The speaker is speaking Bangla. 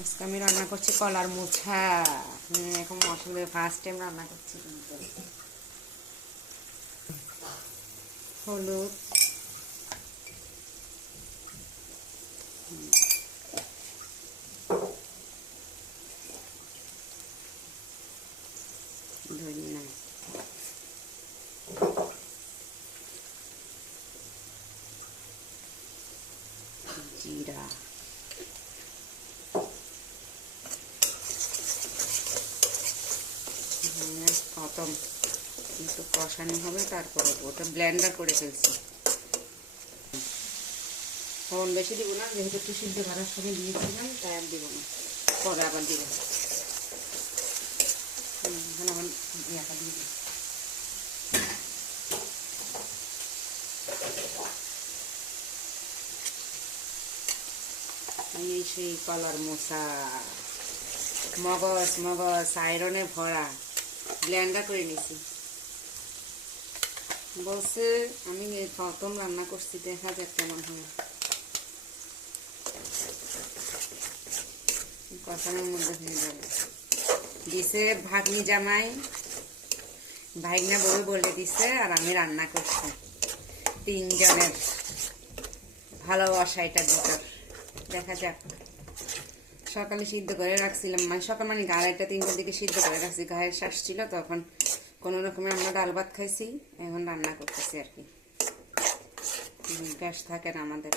আজকে আমি রান্না করছি কলার মোছা। এখন মশলা ফার্স্ট টাইম রান্না করছি। কিন্তু হলুদ, ধনিয়া, জিরা, খতম কিন্তু কষানো হবে, তারপরে ওটা ব্লেন্ডার করে ফেলছি। ফোড়ন বেশি দিব না, যেহেতু একটু সিদ্ধ করার সময় দিয়েছিলাম, তাই আর দিব না, পরে আবার দিব। এখন আমার ইয়েটা দিয়ে দিই। এই সেই কলার মোছা, মগজ মগজ আয়রনে ভরা, ব্লেন্ডার করে নিছি। বলছে আমি প্রথম রান্না করছি, দেখা যাক কেমন হয়। কষানোর মধ্যে হয়ে যাবে। দিছে ভাগ্নি জামাই, ভাগনা বউ বলে দিছে, আর আমি রান্না করছি। তিনজনের ভালোবাসা এটার ভিতর, দেখা যাক। সকালে সিদ্ধ করে রাখছিলাম, মানে সকাল মানে 2:30-3টার দিকে সিদ্ধ করে রাখছি, গায়ের শ্বাস ছিল তখন। কোনো রকমে আমরা ডাল ভাত খাইছি, এখন রান্না করতেছি আর কি। গ্যাস থাকে না আমাদের।